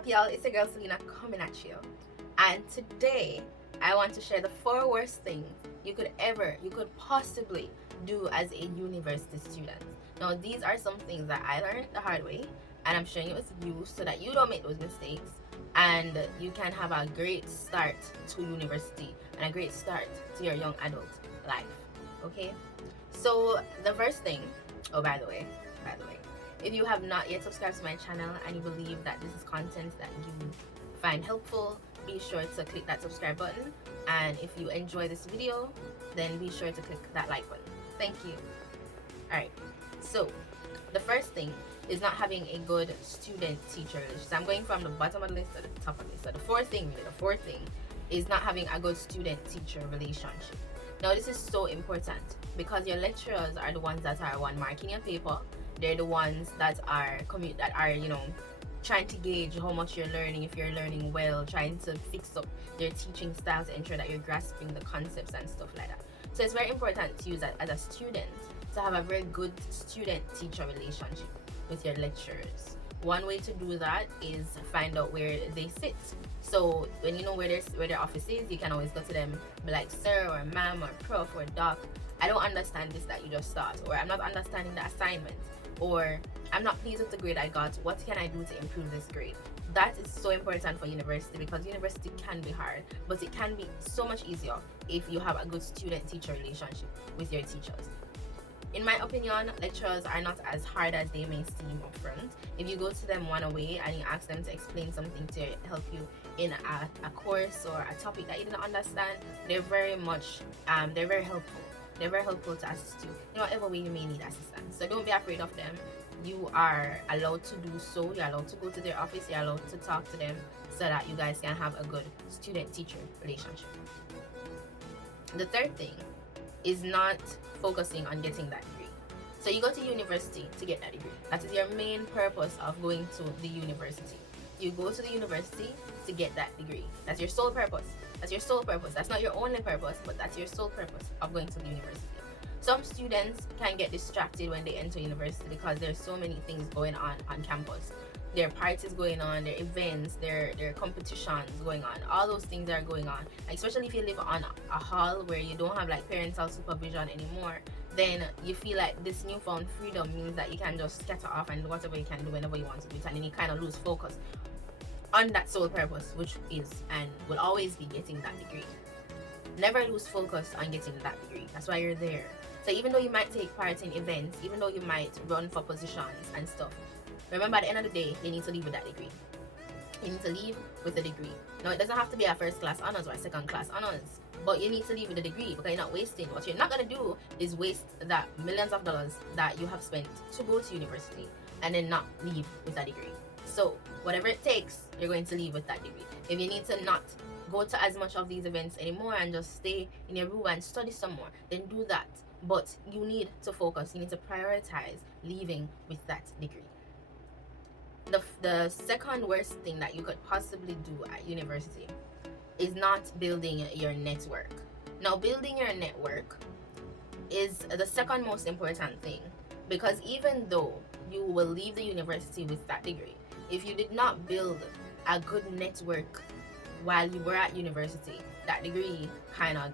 up, y'all? It's your girl Selena coming at you, and today I want to share the 4 worst things you could possibly do as a university student. Now, these are some things that I learned the hard way, and I'm sharing it with you so that you don't make those mistakes and you can have a great start to university and a great start to your young adult life. Okay, so the first thing, oh, by the way, if you have not yet subscribed to my channel and you believe that this is content that you find helpful, be sure to click that subscribe button. And if you enjoy this video, then be sure to click that like button. Thank you. Alright, so the first thing is not having a good student-teacher relationship. So I'm going from the bottom of the list to the top of the list. So the fourth thing is not having a good student-teacher relationship. Now, this is so important because your lecturers are the ones that are marking your paper. They're the ones that are trying to gauge how much you're learning, if you're learning well, trying to fix up their teaching style to ensure that you're grasping the concepts and stuff like that. So it's very important to use that as a student to have a very good student-teacher relationship with your lecturers. One way to do that is find out where they sit. So when you know where their office is, you can always go to them, be like, sir or ma'am or prof or doc, I don't understand this that you just taught, or I'm not understanding the assignment, or I'm not pleased with the grade I got. What can I do to improve this grade? That is so important for university because university can be hard, but it can be so much easier if you have a good student-teacher relationship with your teachers. In my opinion, lecturers are not as hard as they may seem up front. If you go to them one-on-one and you ask them to explain something to help you in a course or a topic that you didn't understand, they're very helpful. They're very helpful to assist you in whatever way you may need assistance. So don't be afraid of them. You are allowed to do so. You're allowed to go to their office. You're allowed to talk to them so that you guys can have a good student-teacher relationship. The third thing is not focusing on getting that degree. So you go to university to get that degree. That is your main purpose of going to the university. You go to the university to get that degree. That's your sole purpose. That's your sole purpose. That's not your only purpose, but that's your sole purpose of going to the university. Some students can get distracted when they enter university because there's so many things going on campus. There are parties going on, there are events, there are competitions going on. All those things are going on. Like, especially if you live on a hall where you don't have like parental supervision anymore, then you feel like this newfound freedom means that you can just scatter off and do whatever you can do whenever you want to do it, and then you kind of lose focus on that sole purpose, which is and will always be getting that degree. Never lose focus on getting that degree. That's why you're there. So even though you might take part in events, even though you might run for positions and stuff, remember at the end of the day, you need to leave with that degree. You need to leave with a degree. Now, it doesn't have to be a first class honors or a second class honors, but you need to leave with a degree because you're not wasting. What you're not going to do is waste that millions of dollars that you have spent to go to university and then not leave with a degree. So whatever it takes, you're going to leave with that degree. If you need to not go to as much of these events anymore and just stay in your room and study some more, then do that. But you need to focus. You need to prioritize leaving with that degree. The second worst thing that you could possibly do at university is not building your network. Now, building your network is the second most important thing, because even though you will leave the university with that degree, if you did not build a good network while you were at university, that degree kind of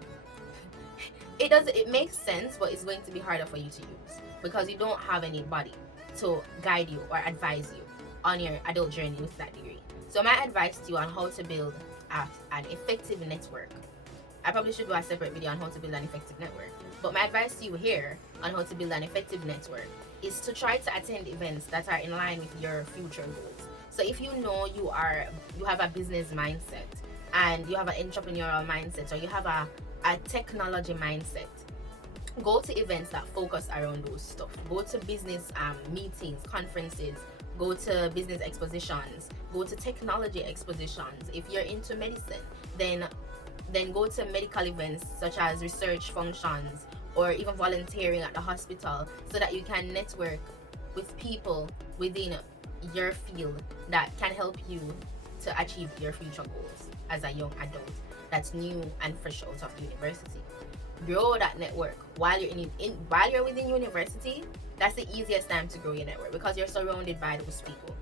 it makes sense, but it's going to be harder for you to use because you don't have anybody to guide you or advise you on your adult journey with that degree. So my advice to you on how to build an effective network, I probably should do a separate video on how to build an effective network, but my advice to you here on how to build an effective network is to try to attend events that are in line with your future goals. So if you know you have a business mindset and you have an entrepreneurial mindset, or you have a technology mindset, go to events that focus around those stuff. Go to business meetings, conferences, go to business expositions, go to technology expositions. If you're into medicine, then go to medical events such as research functions or even volunteering at the hospital, so that you can network with people within your field that can help you to achieve your future goals as a young adult that's new and fresh out of university. Grow that network while you're within university. That's the easiest time to grow your network because you're surrounded by those people.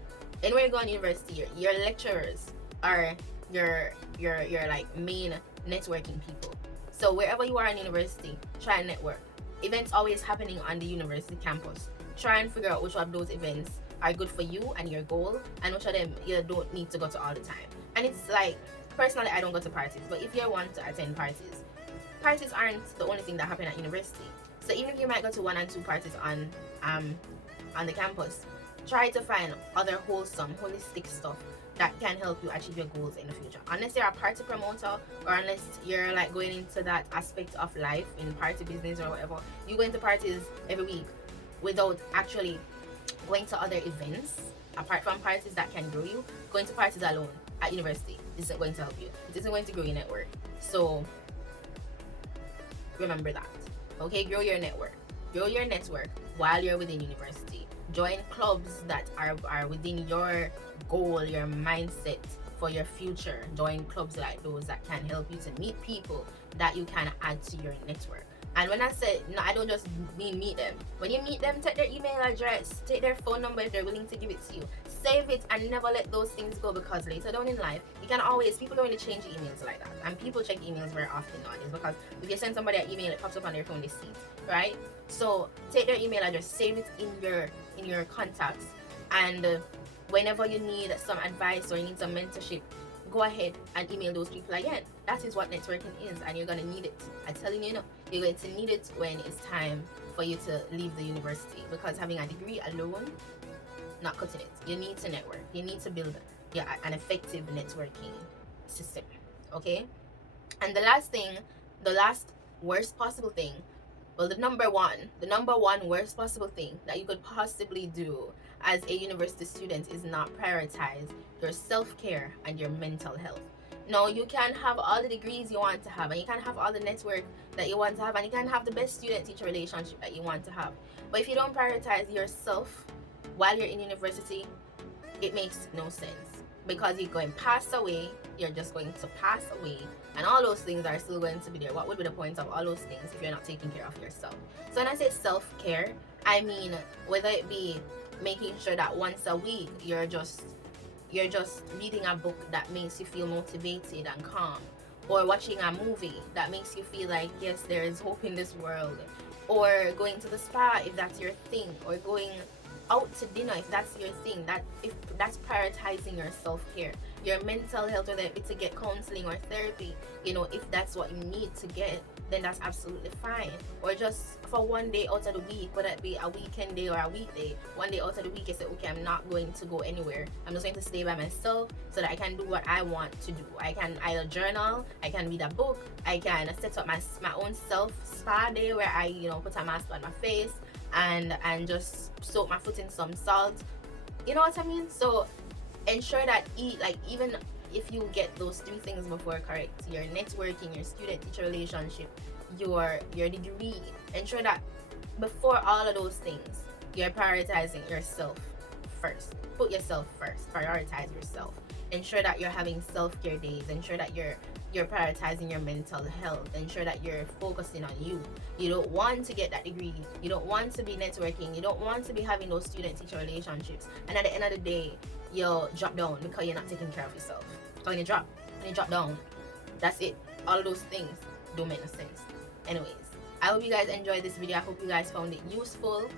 anywhere you go in university, your lecturers are your like main networking people. So wherever you are in university, try and network. Events always happening on the university campus. Try and figure out which of those events are good for you and your goal, and which of them you don't need to go to all the time. And it's like, personally, I don't go to parties, but if you want to attend parties, parties aren't the only thing that happen at university. So even if you might go to 1 and 2 parties on the campus, try to find other wholesome, holistic stuff that can help you achieve your goals in the future. Unless you're a party promoter, or unless you're like going into that aspect of life in party business or whatever, you go into parties every week without actually going to other events apart from parties that can grow you. Going to parties alone at university isn't going to help you. It isn't going to grow your network. So remember that. Okay, grow your network. Grow your network while you're within university. Join clubs that are within your goal, your mindset for your future. Join clubs like those that can help you to meet people that you can add to your network. And when I say no, I don't just mean meet them. When you meet them, take their email address, take their phone number if they're willing to give it to you. Save it and never let those things go, because later down in life, you can always, people don't really change emails like that. And people check emails very often nowadays, because if you send somebody an email, it pops up on their phone, they see it, right? So take their email address, save it in your contacts, and whenever you need some advice or you need some mentorship, go ahead and email those people again. That is what networking is, and you're gonna need it. I'm telling you, you're going to need it when it's time for you to leave the university, because having a degree alone, not cutting it. You need to network. You need to build an effective networking system. Okay? And the last worst possible thing, well, the number one worst possible thing that you could possibly do as a university student is not prioritize your self-care and your mental health. No, you can have all the degrees you want to have, and you can have all the network that you want to have, and you can have the best student-teacher relationship that you want to have. But if you don't prioritize yourself while you're in university, it makes no sense, because you're going to pass away. You're just going to pass away, and all those things are still going to be there. What would be the point of all those things if you're not taking care of yourself? So when I say self-care, I mean whether it be making sure that once a week you're just reading a book that makes you feel motivated and calm, or watching a movie that makes you feel like, yes, there is hope in this world, or going to the spa if that's your thing, or going out to dinner if that's your thing. If that's prioritizing your self-care, your mental health, whether it be to get counseling or therapy, if that's what you need to get, then that's absolutely fine. Or just for one day out of the week, whether it be a weekend day or a weekday, one day out of the week, you say, okay, I'm not going to go anywhere. I'm just going to stay by myself so that I can do what I want to do. I can either journal, I can read a book, I can set up my own self spa day where I put a mask on my face and just soak my foot in some salt. You know what I mean? So ensure that even if you get those 3 things before correct, your networking, your student-teacher relationship, your degree, ensure that before all of those things, you're prioritizing yourself first. Put yourself first. Prioritize yourself. Ensure that you're having self-care days. Ensure that you're prioritizing your mental health. Ensure that you're focusing on you. You don't want to get that degree. You don't want to be networking. You don't want to be having those student-teacher relationships. And at the end of the day, you'll drop down because you're not taking care of yourself. So when you drop down, that's it. All those things don't make no sense. Anyways, I hope you guys enjoyed this video. I hope you guys found it useful,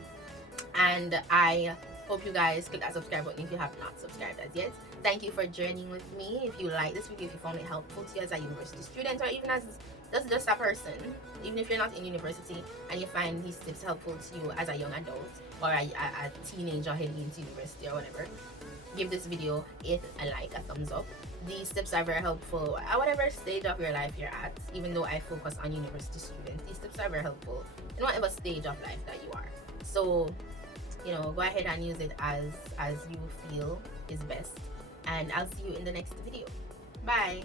and I hope you guys click that subscribe button if you have not subscribed as yet. Thank you for journeying with me. If you like this video, if you found it helpful to you as a university student, or even as just a person, even if you're not in university and you find these tips helpful to you as a young adult or a teenager heading into university or whatever, give this video a thumbs up. These tips are very helpful at whatever stage of your life you're at. Even though I focus on university students, these tips are very helpful in whatever stage of life that you are. So go ahead and use it as you feel is best, and I'll see you in the next video. Bye.